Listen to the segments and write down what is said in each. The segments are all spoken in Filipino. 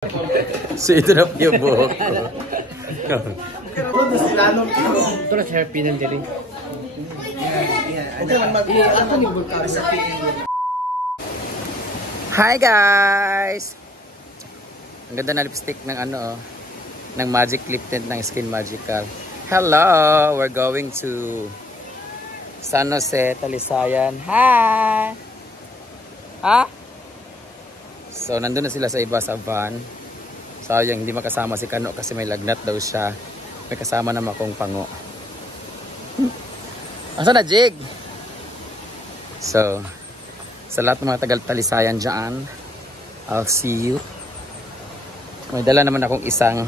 So ito na po yung buhok ko. Ito na si Happy ng dili. Hi guys! Ang ganda na lipstick ng ng Magic Lip Tint ng Skin Magical. Hello! We're going to San Jose, Talisayan. Hi! Ha? So nandun na sila sa iba sa van. Sayang hindi makasama si Kano kasi may lagnat daw siya. May kasama naman akong pango. Asa na Jig? So sa lahat ng mga tagal-Talisayan dyan, I'll see you. May dala naman akong isang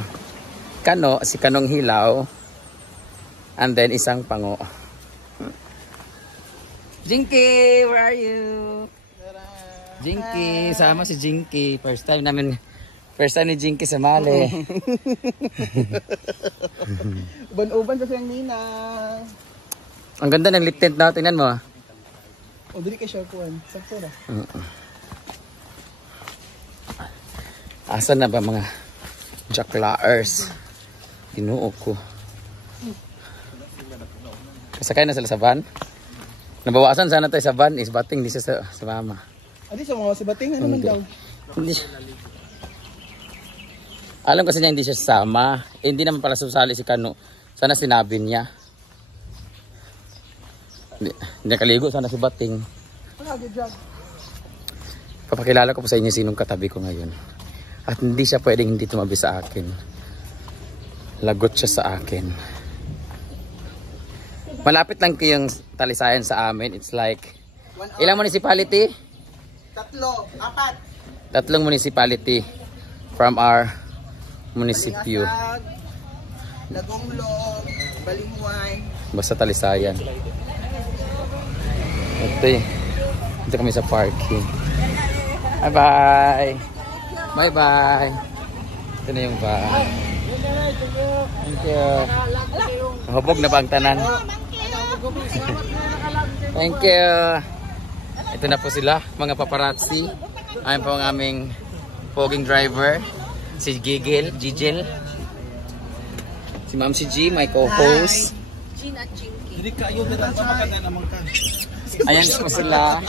Kano, si Kanong Hilaw. And then isang pango. Jinky, where are you? Jinky, sama si Jinky. First time ni Jinky sa Mali. Uban-uban kasi ang ninang. Ang ganda ng lip tint na, tingnan mo. O, dili ka siya kuhan. Sakto na. Asan na ba mga jacklaers? Dinuo ko. Kasakay na sila sa van. Nabawasan sana tayo sa van. Is bating di siya sa mama. Adi sa mga sibating, ano man daw? Hindi. Alam kasi niya hindi siya sama. Hindi naman pala susali si Kano. Sana sinabi niya. Hindi nakaligo sana si Bating. Papakilala ko po sa inyo sinong katabi ko ngayon. At hindi siya pwedeng hindi tumabi sa akin. Lagot siya sa akin. Malapit lang kayong Talisayan sa amin. It's like ilang municipality? 3, 4. 3 municipality from our munisipyo. Lagonglong, Balingway. Basta Talisayan. Ito dito kami sa parking. Bye bye. Bye bye. Ito na yung bahay. Thank you. Hubog na ba ang tanan? Thank you. Ito na po sila, mga paparazzi. Ayan po ang aming poging driver. Si Gigil. Si Ma'am si G, my co-host. Gin at Chinky. Hindi kayo na sa makana naman ka. Ayan po sila.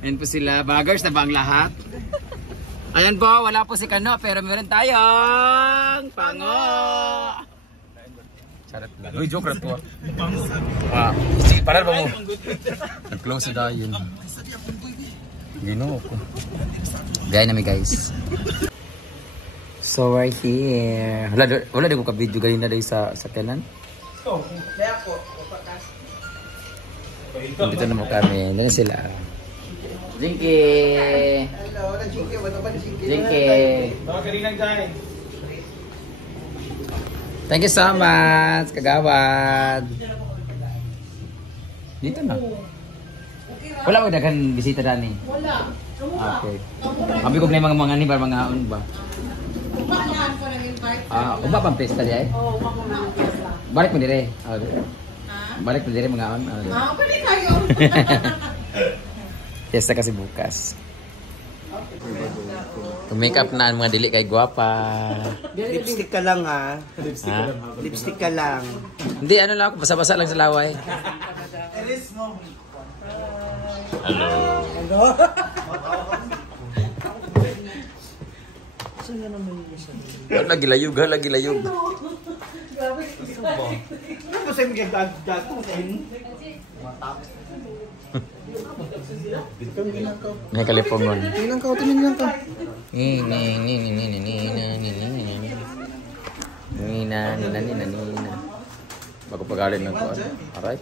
Ayan po sila. Baggers na ba ang lahat? Ayan po, wala po si Kano pero meron tayong pango. Charot lang. Uy, joke rin po. Sige, paral ba mo? Nag-close na yun. Ginoo ko. Gaya namin guys. So we're here. Wala din ko ka-video galing na dahil sa kanan. Kaya po, upakas. Dito na mo kami. Doon sila. Jinky! Hello, na Jinky. Ano ba na Jinky? Jinky! Mga karinang dahil. Thank you so much, Kagawad. Dito na. Wala mo daghan bisita dani. Wala. Okay. Abi ko na yung mga ni mga on ba. Umahan ko nag-invite. Uba pang pesta di ay. Oo, umahan ko na. Balik mo dire. Ha? Balik mo dire mga on. Pwede kayo. Fiesta kasi bukas. Make up na ang mga dili kay guwapa. Lipstick ka lang ha. Lipstick ka lang. Hindi, ano lang ako, basa-basa lang sa laway. Hello. Hello? Lagi layog. Ano sa mga gato sa inyo? May kalipongon. Ilang ka, tingin lang ka. Nina. Bago pag-alin ng ko. Alright.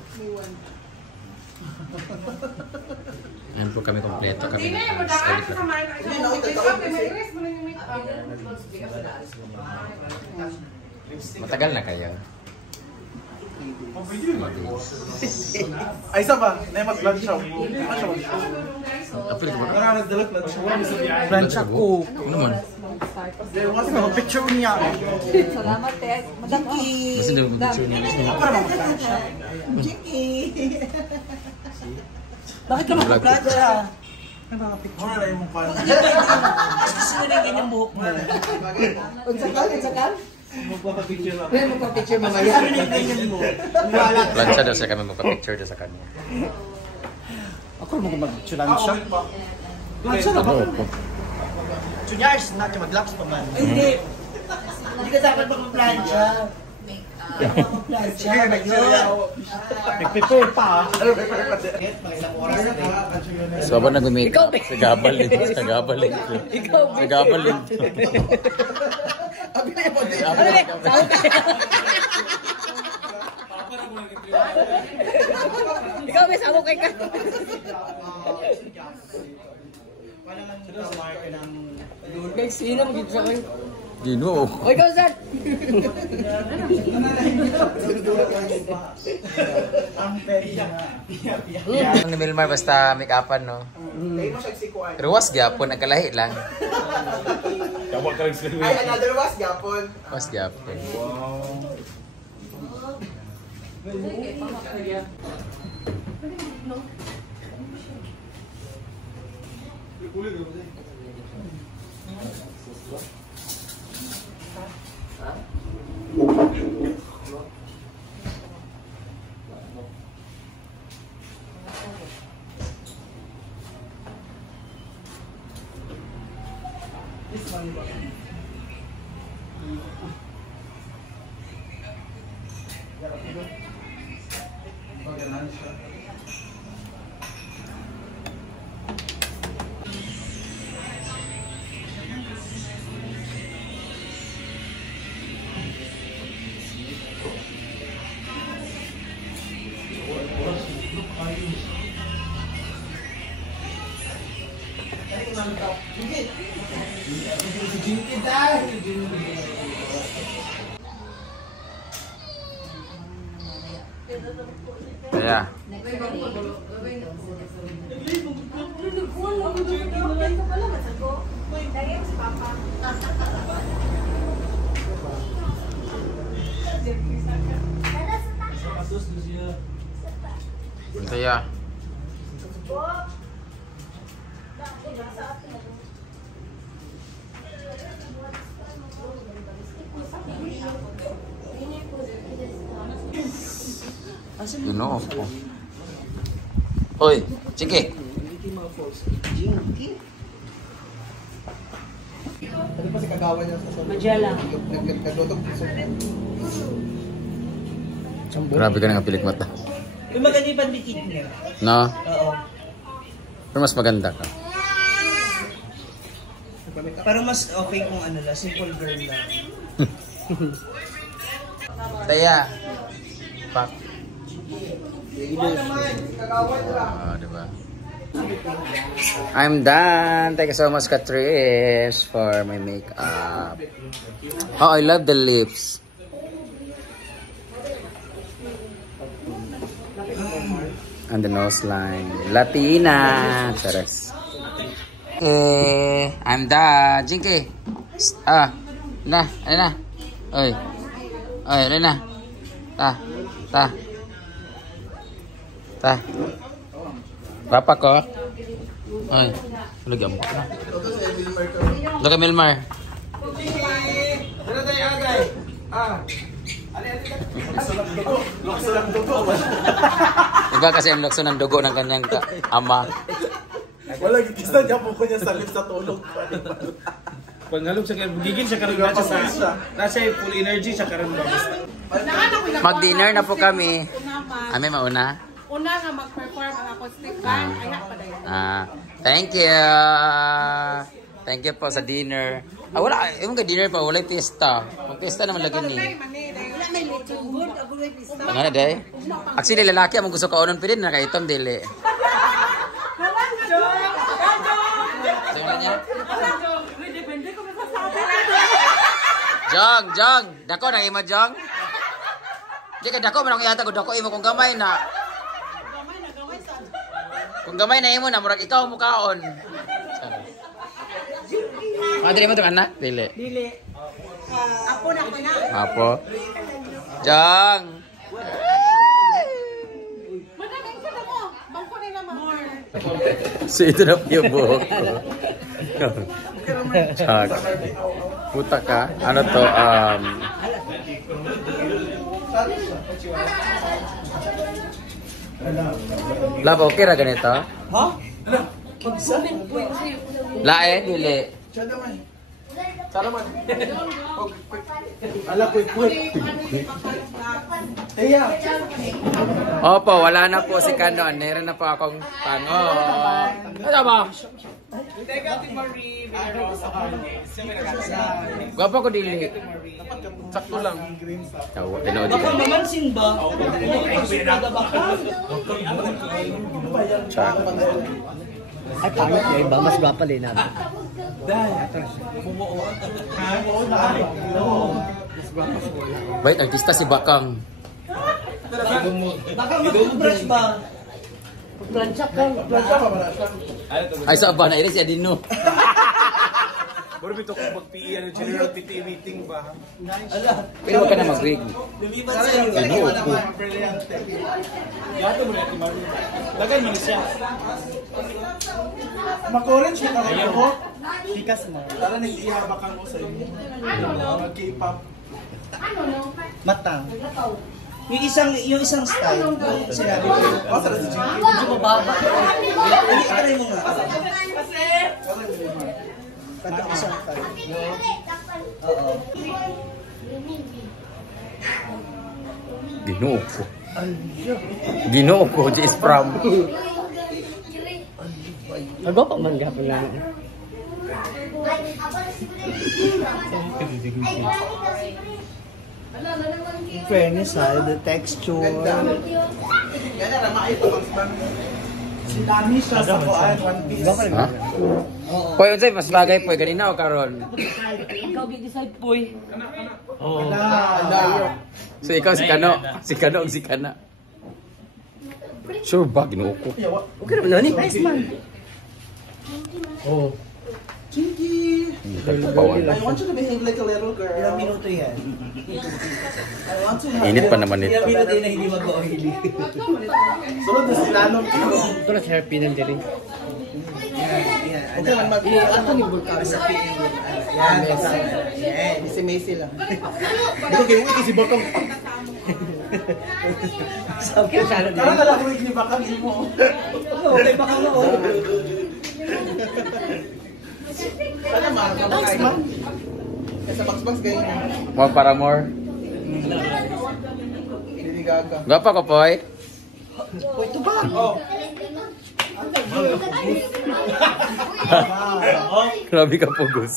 Ayan po kami kompleto. Kami solid na. Matagal na kayo. Ay, isa ba? Na yung mag-vlog show. Apil ka ba? Naranas dalat na show. Vlog show. Ano man? Kasi picture niya. Salamat, Ted. Madam Basta daw mag-picture niya. Jinky! Bakit ka mag-vlog siya? Muna na yung mukha. Hindi pwede. Gusto mo na ganyan buhok mo. Unsakal? Magpapapicture lang. Pwede magpa-picture mamaya. Gusto mo na yung ganyan mo. Plancha daw siya kami magpa-picture daw sa kanya. Ako mo kung mag-picturean siya. Plancha na ba? Chunyars, natin mag-laps pa man. Hindi. Hindi ka dapat mag-plancha. Plancha. Nag-prepare pa. So ba nag-make up? Sa gabalin. Sa gabalin. Sa gabalin. Ikaw may sabok kay ka. Kay sino mo dito sa akin? Ginoo. O ikaw, Zach! Ang ni Milmar basta make-upan, no? Ruwas gyapon, ang kalahi lang. Ay, another was gapon. Was gyapon. Yeah. Saya. Ginoo ko. Hoy, sige. Ano pa si kagawa niya sa sobrang? Majala. Naglutog sa Grabe ka na nga pilik mata. yung maganda yung pandikit niya. No? Oo. Pero mas maganda ka. Pero mas okay kung ano lang, simple girl lang. Taya. Pak. Diba? I'm done. Thank you so much, Catrice, for my makeup. Oh, I love the lips. And the nose line. Latina. Charas. I'm done. Jinky. Na. Ano na? Oy. Oy, ano na? Ta. Papa ko. Ay, lagyan mo na. Lagyan Milmar. Ano tayo agay? Iba kasi ang lakso ng dugo ng kanyang ama. Wala, gigista niya po ko niya sa lips sa tulog. Panghalog siya, gigil siya karoon nasa full energy siya karoon. Mag-dinner na po kami. Ami mauna. Una nga mag-perform ang acoustic band, anak pa dayon. Thank you. Thank you po sa dinner. Wala, yung dinner pa, wala pista. Mag-pista naman lagi ni. Wala may lechon good, agoy pista. Nga day. Actually, lalaki ang gusto ka unon pa rin, nakaitom dili. Sayo na niya. Jong, dako na imo Jong. Di ka dako man ang iyata ko dako imo kung gamay na. Kung gamay na imo na murag ikaw mukaon. Madre mo to anak, dili. Apo na ko na. Apo. Jong. Madaming sila mo. Bangko nila mo. So ito na po yung buhok ko. Chak. Puta ka. Ano to? Lab, okay ra ganito? Ha? Lae, dili. Ala, quick. Iya. Opo, wala na po si Kanon. Meron na po akong tangon. Ano ba? Gwapo ko dili. Sakto lang. Tinood Baka ka. mamansin ba? Chak. Ay, pangit niya iba. Mas gwapa rin natin. Wait, artista si Bakang. Baka mag-brush ba? Plancha ka. Ay, sa ba na iris ya dino. Bro, bito ko mag-PE, general PTA meeting ba? Ala. Pero wag ka na mag-wig. Lumipat sa'yo. Gato mo na ito, Mario. Lagay mo siya. Makorange ka na ako. Tikas mo. Tara nag-ihabak mo sa inyo. Mag-K-pop. Matang. Yung isang style. Sinabi ko. Oh, sarap si Jinky. Medyo mababa. Hindi, try mo nga. Kanta ko isang style. Oo. Ginoo ko. Ginoo ko, Jis Pram. Ano pa man gapon lang? Fairness ha, the texture. Ganyan na maipapagpan. Si Dami siya sa kuan, One Piece. Ha? Poy, unsay mas bagay poy ganina o karon? Ikaw gi-decide poy. So ikaw si Kano, si Kano ug si Kana. Sure ba ginoo ko? Okay naman ni. Nice man. Oh. Jinky! Pagpawan. I want you to behave like a little girl. Ilang minuto yan? I want to have... Init pa naman ito. Ilang minuto na hindi mag-oily. Sunod na sila nung Ito na therapy ng dili. Okay man Ako ni Vulcan. Yan, yan. Si Macy lang. Hindi ko gawin kasi Bakang. Sabi ko siya Tara na lang wig ni Bakang mo. Okay, baka nga oh. Sana Max man. Kaya sa Max kayo na. Wag para more. Hindi gaga. Gapa ko poy. Ito ba? Oh. Grabe ka pugos.